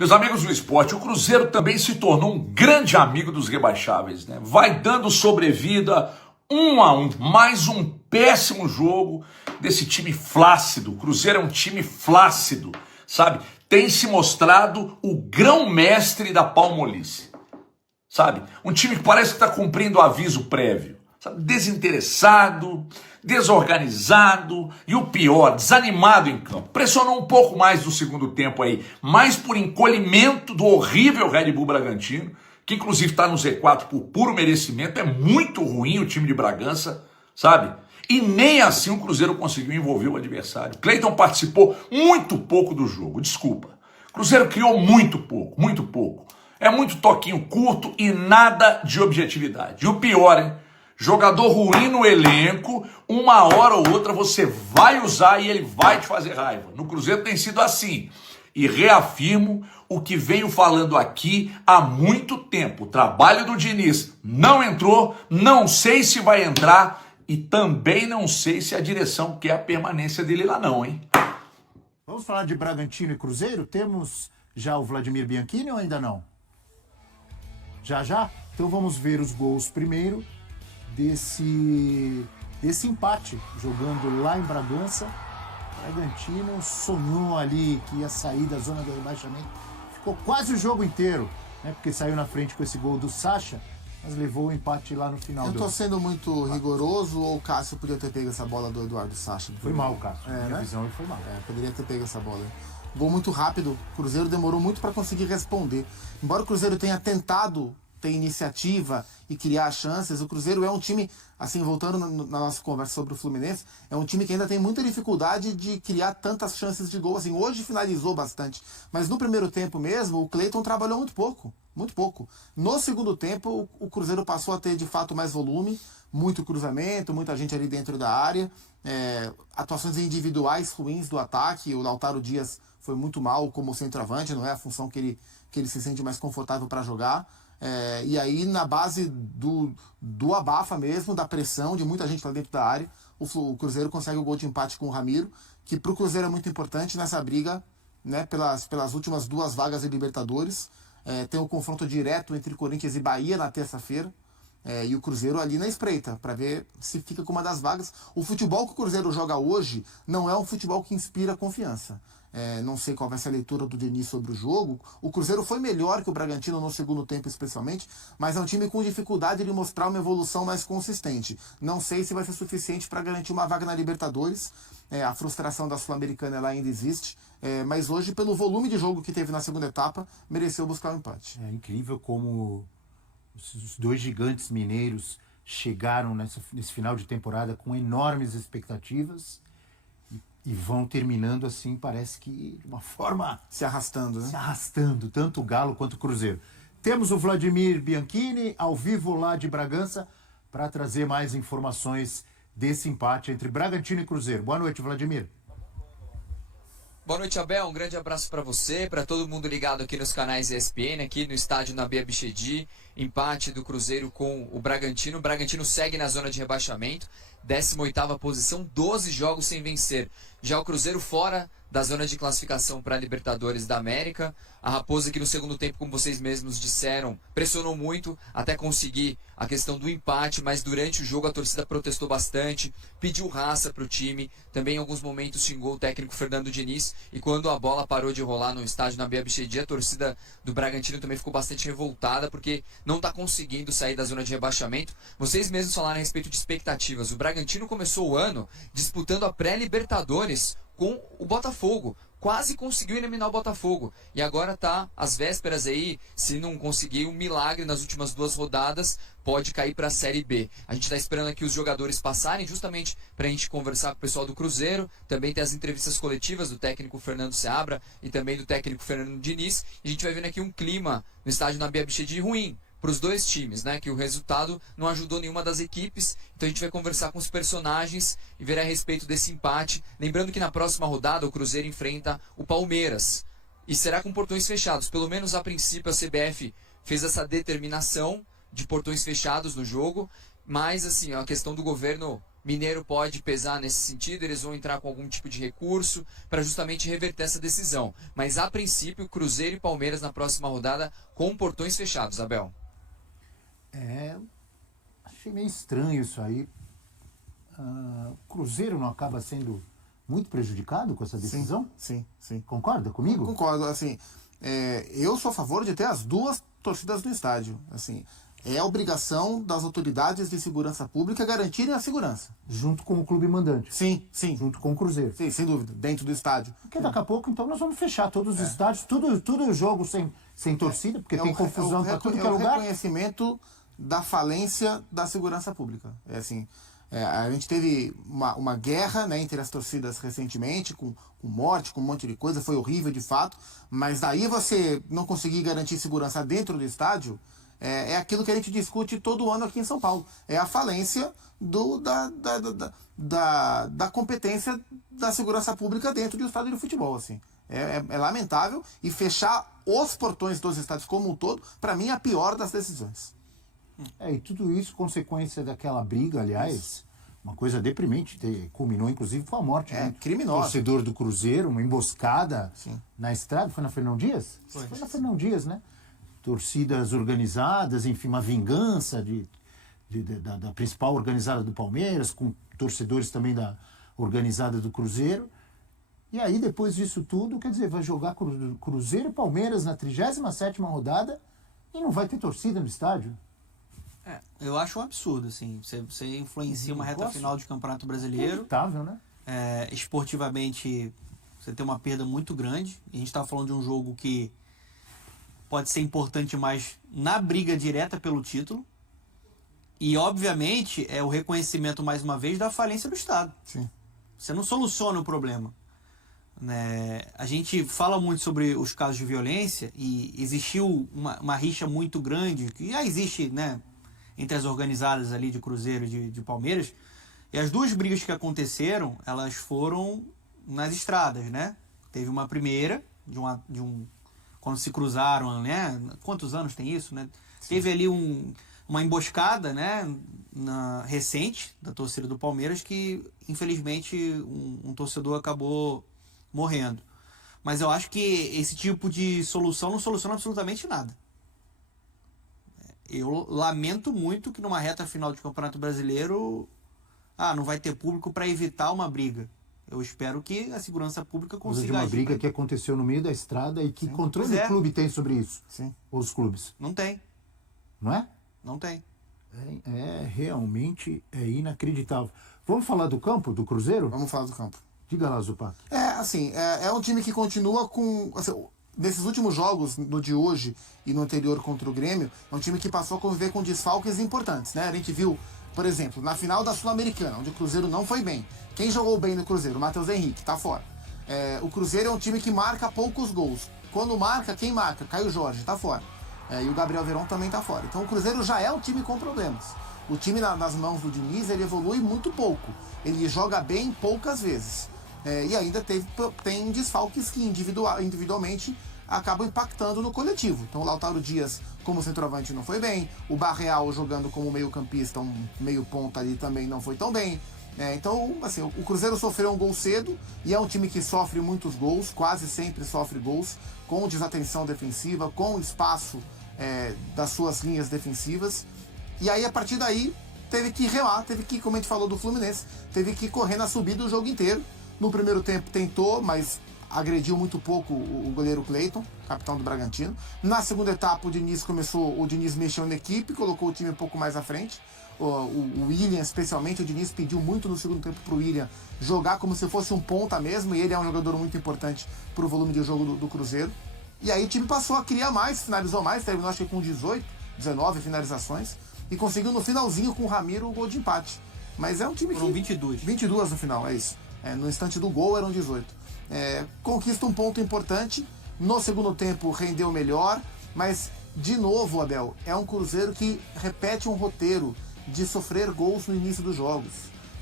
Meus amigos do esporte, o Cruzeiro também se tornou um grande amigo dos rebaixáveis, né? Vai dando sobrevida 1-1, mais um péssimo jogo desse time flácido. O Cruzeiro é um time flácido, sabe? Tem se mostrado o grão-mestre da palmolice, sabe? Um time que parece que está cumprindo aviso prévio, sabe? Desinteressado, desorganizado e o pior, desanimado em campo. Pressionou um pouco mais no segundo tempo aí, mais por encolhimento do horrível Red Bull Bragantino, que inclusive está no Z4 por puro merecimento. É muito ruim o time de Bragança, sabe? E nem assim o Cruzeiro conseguiu envolver o adversário. Cleiton participou muito pouco do jogo, desculpa. O Cruzeiro criou muito pouco, muito pouco. É muito toquinho curto e nada de objetividade. E o pior, hein? Jogador ruim no elenco, uma hora ou outra você vai usar e ele vai te fazer raiva. No Cruzeiro tem sido assim. E reafirmo o que venho falando aqui há muito tempo. O trabalho do Diniz não entrou, não sei se vai entrar e também não sei se a direção quer a permanência dele lá não, hein? Vamos falar de Bragantino e Cruzeiro? Temos já o Vladimir Bianchini ou ainda não? Já? Então vamos ver os gols primeiro desse empate, jogando lá em Bragança. Bragantino sonhou ali que ia sair da zona do rebaixamento. Ficou quase o jogo inteiro, né? Porque saiu na frente com esse gol do Sacha, mas levou o empate lá no final. Eu tô sendo muito rigoroso ou o Cássio podia ter pego essa bola do Eduardo Sacha? Foi mal, Cássio. Na minha visão, ele foi mal. Poderia ter pego essa bola. Gol muito rápido, o Cruzeiro demorou muito para conseguir responder. Embora o Cruzeiro tenha tentado ter iniciativa e criar chances, o Cruzeiro é um time, assim, voltando na nossa conversa sobre o Fluminense, é um time que ainda tem muita dificuldade de criar tantas chances de gol. Assim, hoje finalizou bastante, mas no primeiro tempo mesmo, o Cleiton trabalhou muito pouco, muito pouco. No segundo tempo, o Cruzeiro passou a ter, de fato, mais volume, muito cruzamento, muita gente ali dentro da área, atuações individuais ruins do ataque. O Lautaro Dias foi muito mal como centroavante, não é a função que ele se sente mais confortável para jogar. E aí, na base do abafa mesmo, da pressão de muita gente lá dentro da área, o Cruzeiro consegue o gol de empate com o Ramiro, que para o Cruzeiro é muito importante nessa briga, né, pelas últimas 2 vagas de Libertadores. Tem um confronto direto entre Corinthians e Bahia na terça-feira, e o Cruzeiro ali na espreita, para ver se fica com uma das vagas. O futebol que o Cruzeiro joga hoje não é um futebol que inspira confiança. Não sei qual vai ser a leitura do Diniz sobre o jogo. O Cruzeiro foi melhor que o Bragantino no segundo tempo especialmente, mas é um time com dificuldade de mostrar uma evolução mais consistente. Não sei se vai ser suficiente para garantir uma vaga na Libertadores. A frustração da Sul-Americana ela ainda existe, mas hoje, pelo volume de jogo que teve na segunda etapa, mereceu buscar um empate. É incrível como os 2 gigantes mineiros chegaram nesse final de temporada com enormes expectativas e vão terminando assim, parece que de uma forma... Se arrastando, né? Se arrastando, tanto o Galo quanto o Cruzeiro. Temos o Vladimir Bianchini, ao vivo lá de Bragança, para trazer mais informações desse empate entre Bragantino e Cruzeiro. Boa noite, Vladimir. Boa noite, Abel. Um grande abraço para você, para todo mundo ligado aqui nos canais ESPN, aqui no estádio Nabi Abichedi. Empate do Cruzeiro com o Bragantino. O Bragantino segue na zona de rebaixamento, 18ª posição, 12 jogos sem vencer. Já o Cruzeiro fora da zona de classificação para a Libertadores da América. A Raposa, que no segundo tempo, como vocês mesmos disseram, pressionou muito até conseguir a questão do empate, mas durante o jogo a torcida protestou bastante, pediu raça para o time, também em alguns momentos xingou o técnico Fernando Diniz, e quando a bola parou de rolar no estádio Nabi Abichedi, a torcida do Bragantino também ficou bastante revoltada, porque não está conseguindo sair da zona de rebaixamento. Vocês mesmos falaram a respeito de expectativas. O Bragantino começou o ano disputando a pré-Libertadores com o Botafogo. Quase conseguiu eliminar o Botafogo. E agora está às vésperas aí, se não conseguir um milagre nas últimas 2 rodadas, pode cair para a Série B. A gente está esperando aqui os jogadores passarem, justamente para a gente conversar com o pessoal do Cruzeiro. Também tem as entrevistas coletivas do técnico Fernando Seabra e também do técnico Fernando Diniz. E a gente vai vendo aqui um clima no estádio Nabi Abichedi ruim para os 2 times, né? Que o resultado não ajudou nenhuma das equipes. Então a gente vai conversar com os personagens e ver a respeito desse empate. Lembrando que na próxima rodada o Cruzeiro enfrenta o Palmeiras. E será com portões fechados. Pelo menos a princípio a CBF fez essa determinação de portões fechados no jogo. Mas assim, a questão do governo Mineiro pode pesar nesse sentido, eles vão entrar com algum tipo de recurso para justamente reverter essa decisão. Mas a princípio, Cruzeiro e Palmeiras na próxima rodada com portões fechados, Abel. Achei meio estranho isso aí. O Cruzeiro não acaba sendo muito prejudicado com essa decisão? Sim. Concorda comigo? Concordo, assim, eu sou a favor de ter as duas torcidas no estádio, assim, é a obrigação das autoridades de segurança pública garantirem a segurança. Junto com o clube mandante. Sim. Junto com o Cruzeiro. Sim, sem dúvida, dentro do estádio. Porque daqui a pouco, então, nós vamos fechar todos os estádios, tudo jogo sem torcida, porque tem confusão para tudo que é lugar. É o reconhecimento da falência da segurança pública. A gente teve uma guerra, né, entre as torcidas recentemente, com morte, com um monte de coisa, foi horrível de fato, mas daí você não conseguir garantir segurança dentro do estádio, é aquilo que a gente discute todo ano aqui em São Paulo. É a falência da competência da segurança pública dentro do estádio de futebol. Assim. É lamentável, e fechar os portões dos estádios como um todo, para mim, é a pior das decisões. E tudo isso consequência daquela briga, aliás, uma coisa deprimente, culminou inclusive com a morte de um torcedor do Cruzeiro, uma emboscada na estrada. Foi na Fernão Dias? Foi na Fernão Dias, né? Torcidas organizadas, enfim, uma vingança da principal organizada do Palmeiras, com torcedores também da organizada do Cruzeiro. E aí, depois disso tudo, quer dizer, vai jogar Cruzeiro e Palmeiras na 37ª rodada e não vai ter torcida no estádio. Eu acho um absurdo, assim. Você influencia uma reta final de Campeonato Brasileiro. Inevitável, né? Esportivamente, você tem uma perda muito grande. E a gente está falando de um jogo que pode ser importante mais na briga direta pelo título. E, obviamente, é o reconhecimento, mais uma vez, da falência do Estado. Sim. Você não soluciona o problema. Né? A gente fala muito sobre os casos de violência e existiu uma rixa muito grande, que já existe, né, entre as organizadas ali de Cruzeiro e de Palmeiras. E as duas brigas que aconteceram, elas foram nas estradas, né? Teve uma primeira, quando se cruzaram, né? Quantos anos tem isso, né? Sim. Teve ali uma emboscada, né, recente da torcida do Palmeiras, que infelizmente um torcedor acabou morrendo. Mas eu acho que esse tipo de solução não soluciona absolutamente nada. Eu lamento muito que numa reta final de Campeonato Brasileiro não vai ter público para evitar uma briga. Eu espero que a segurança pública consiga de uma briga que aconteceu no meio da estrada e que controle o clube tem sobre isso? Sim. Ou os clubes? Não tem. Não é? Não tem. Realmente inacreditável. Vamos falar do campo, do Cruzeiro? Vamos falar do campo. Diga lá, Zupac. É um time que continua com... nesses últimos jogos, no de hoje e no anterior contra o Grêmio, é um time que passou a conviver com desfalques importantes, né? A gente viu, por exemplo, na final da Sul-Americana, onde o Cruzeiro não foi bem. Quem jogou bem no Cruzeiro? O Matheus Henrique, tá fora. O Cruzeiro é um time que marca poucos gols. Quando marca, quem marca? Caio Jorge, tá fora. E o Gabriel Veron também tá fora. Então o Cruzeiro já é um time com problemas. O time nas mãos do Diniz, ele evolui muito pouco. Ele joga bem poucas vezes. E ainda tem desfalques que individualmente acabam impactando no coletivo. Então o Lautaro Dias, como centroavante, não foi bem. O Barreal jogando como meio-campista, um meio-ponta ali, também não foi tão bem. Então, assim, o Cruzeiro sofreu um gol cedo e é um time que sofre muitos gols, quase sempre sofre gols, com desatenção defensiva, com espaço das suas linhas defensivas. E aí, a partir daí, teve que remar, teve que, como a gente falou do Fluminense, teve que correr na subida o jogo inteiro. No primeiro tempo tentou, mas agrediu muito pouco o goleiro Cleiton, capitão do Bragantino. Na segunda etapa o Diniz mexeu na equipe, colocou o time um pouco mais à frente. O William, especialmente, o Diniz pediu muito no segundo tempo pro William jogar como se fosse um ponta mesmo, e ele é um jogador muito importante pro volume de jogo do Cruzeiro. E aí o time passou a criar mais, finalizou mais, terminou acho que com 18, 19 finalizações, e conseguiu no finalzinho com o Ramiro o gol de empate. Mas é um time que... Foram 22. 22 no final, é isso. No instante do gol eram 18. Conquista um ponto importante. No segundo tempo rendeu melhor. Mas, de novo, Abel, é um Cruzeiro que repete um roteiro de sofrer gols no início dos jogos.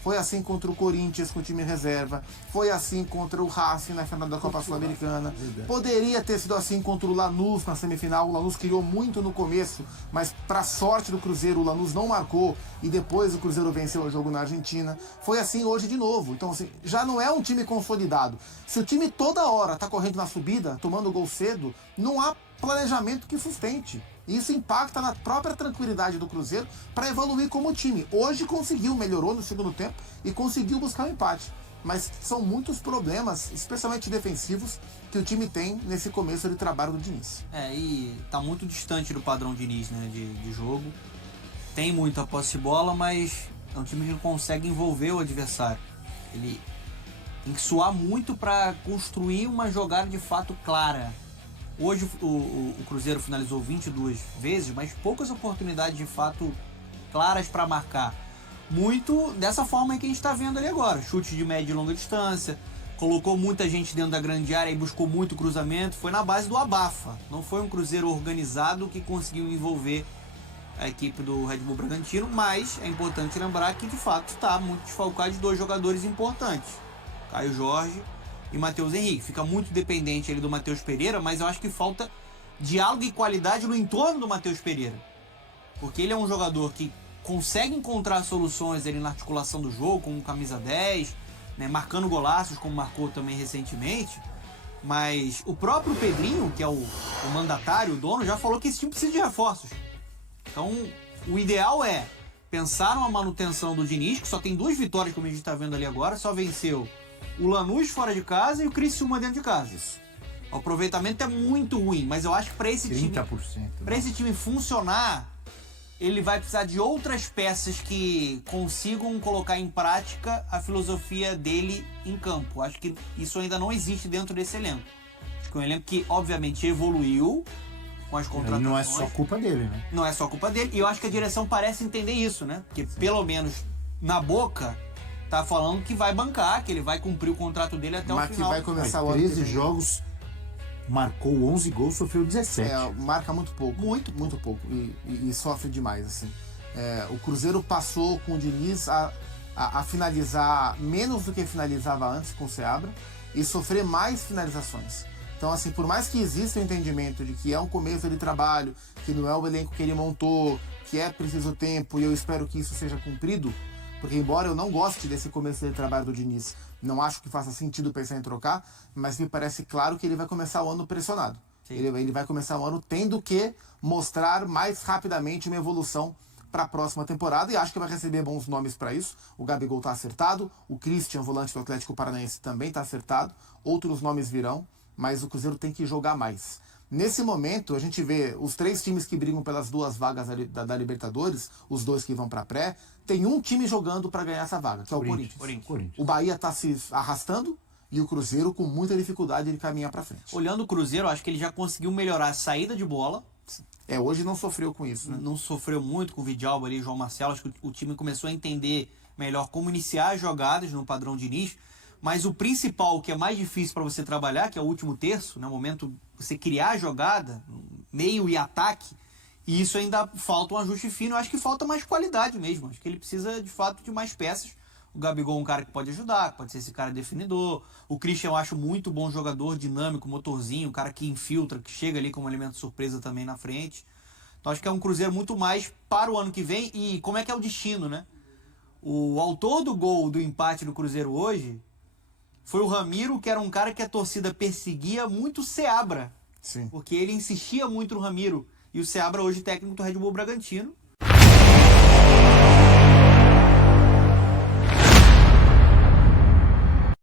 Foi assim contra o Corinthians com o time reserva. Foi assim contra o Racing na final da Copa Sul-Americana. Poderia ter sido assim contra o Lanús na semifinal. O Lanús criou muito no começo, mas para sorte do Cruzeiro, o Lanús não marcou e depois o Cruzeiro venceu o jogo na Argentina. Foi assim hoje de novo. Então, assim, já não é um time consolidado. Se o time toda hora tá correndo na subida, tomando gol cedo, não há planejamento que sustente. Isso impacta na própria tranquilidade do Cruzeiro para evoluir como time. Hoje conseguiu, melhorou no segundo tempo e conseguiu buscar um empate. Mas são muitos problemas, especialmente defensivos, que o time tem nesse começo de trabalho do Diniz. E tá muito distante do padrão Diniz, né, de jogo. Tem muita posse de bola, mas é um time que não consegue envolver o adversário. Ele tem que suar muito para construir uma jogada de fato clara. Hoje o Cruzeiro finalizou 22 vezes, mas poucas oportunidades de fato claras para marcar. Muito dessa forma que a gente está vendo ali agora. Chute de média e longa distância, colocou muita gente dentro da grande área e buscou muito cruzamento. Foi na base do abafa. Não foi um Cruzeiro organizado que conseguiu envolver a equipe do Red Bull Bragantino, mas é importante lembrar que de fato está muito desfalcado de dois jogadores importantes, Caio Jorge e Matheus Henrique. Fica muito dependente ali do Matheus Pereira, mas eu acho que falta diálogo e qualidade no entorno do Matheus Pereira. Porque ele é um jogador que consegue encontrar soluções ali na articulação do jogo, como camisa 10, né, marcando golaços, como marcou também recentemente. Mas o próprio Pedrinho, que é o mandatário, o dono, já falou que esse time precisa de reforços. Então, o ideal é pensar numa manutenção do Diniz, que só tem 2 vitórias, como a gente está vendo ali agora, só venceu o Lanús fora de casa e o Criciúma dentro de casa. Isso. O aproveitamento é muito ruim, mas eu acho que para esse 30%, esse time funcionar, ele vai precisar de outras peças que consigam colocar em prática a filosofia dele em campo. Acho que isso ainda não existe dentro desse elenco. Acho que é um elenco que, obviamente, evoluiu com as contratações. Não é só culpa dele, né? Não é só culpa dele. E eu acho que a direção parece entender isso, né? Porque, pelo menos, na boca, tá falando que vai bancar, que ele vai cumprir o contrato dele até o final. Mas que vai começar o ano 13 jogos, marcou 11 gols, sofreu 17. Marca muito pouco. Muito pouco. E sofre demais, assim. O Cruzeiro passou com o Diniz a finalizar menos do que finalizava antes com o Seabra e sofrer mais finalizações. Então, assim, por mais que exista o entendimento de que é um começo de trabalho, que não é o elenco que ele montou, que é preciso tempo, e eu espero que isso seja cumprido, porque embora eu não goste desse começo de trabalho do Diniz, não acho que faça sentido pensar em trocar, mas me parece claro que ele vai começar o ano pressionado. Ele vai começar o ano tendo que mostrar mais rapidamente uma evolução para a próxima temporada, e acho que vai receber bons nomes para isso. O Gabigol está acertado, o Christian, volante do Atlético Paranaense, também está acertado, outros nomes virão, mas o Cruzeiro tem que jogar mais. Nesse momento, a gente vê os 3 times que brigam pelas 2 vagas da Libertadores, os 2 que vão para a pré, tem um time jogando para ganhar essa vaga, que é o Corinthians. O Bahia está se arrastando e o Cruzeiro com muita dificuldade de caminhar para frente. Olhando o Cruzeiro, acho que ele já conseguiu melhorar a saída de bola. Hoje não sofreu com isso, né? Não sofreu muito com o Vidalba ali, João Marcelo. Acho que o time começou a entender melhor como iniciar as jogadas no padrão Diniz. Mas o principal, que é mais difícil para você trabalhar, que é o último terço, né, o momento você criar a jogada, meio e ataque, e isso ainda falta um ajuste fino. Eu acho que falta mais qualidade mesmo. Acho que ele precisa, de fato, de mais peças. O Gabigol é um cara que pode ajudar, pode ser esse cara definidor. O Christian eu acho muito bom jogador, dinâmico, motorzinho, um cara que infiltra, que chega ali como elemento surpresa também na frente. Então acho que é um Cruzeiro muito mais para o ano que vem. E como é que é o destino, né? O autor do gol do empate do Cruzeiro hoje foi o Ramiro, que era um cara que a torcida perseguia muito o Seabra. Sim. Porque ele insistia muito no Ramiro. E o Seabra hoje técnico do Red Bull Bragantino.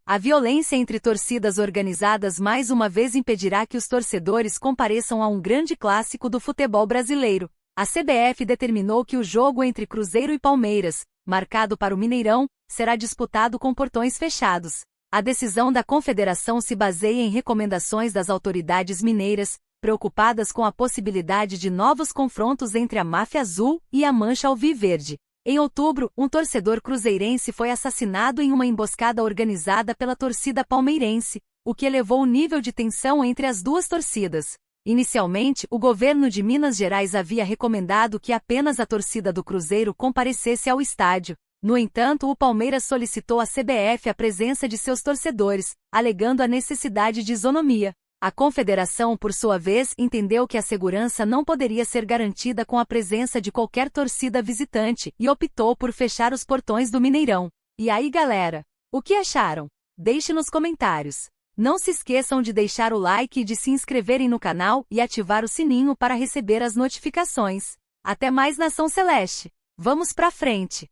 A violência entre torcidas organizadas mais uma vez impedirá que os torcedores compareçam a um grande clássico do futebol brasileiro. A CBF determinou que o jogo entre Cruzeiro e Palmeiras, marcado para o Mineirão, será disputado com portões fechados. A decisão da Confederação se baseia em recomendações das autoridades mineiras, preocupadas com a possibilidade de novos confrontos entre a máfia azul e a mancha alviverde. Em outubro, um torcedor cruzeirense foi assassinado em uma emboscada organizada pela torcida palmeirense, o que elevou o nível de tensão entre as duas torcidas. Inicialmente, o governo de Minas Gerais havia recomendado que apenas a torcida do Cruzeiro comparecesse ao estádio. No entanto, o Palmeiras solicitou à CBF a presença de seus torcedores, alegando a necessidade de isonomia. A confederação, por sua vez, entendeu que a segurança não poderia ser garantida com a presença de qualquer torcida visitante e optou por fechar os portões do Mineirão. E aí, galera? O que acharam? Deixe nos comentários. Não se esqueçam de deixar o like e de se inscreverem no canal e ativar o sininho para receber as notificações. Até mais, Nação Celeste! Vamos pra frente!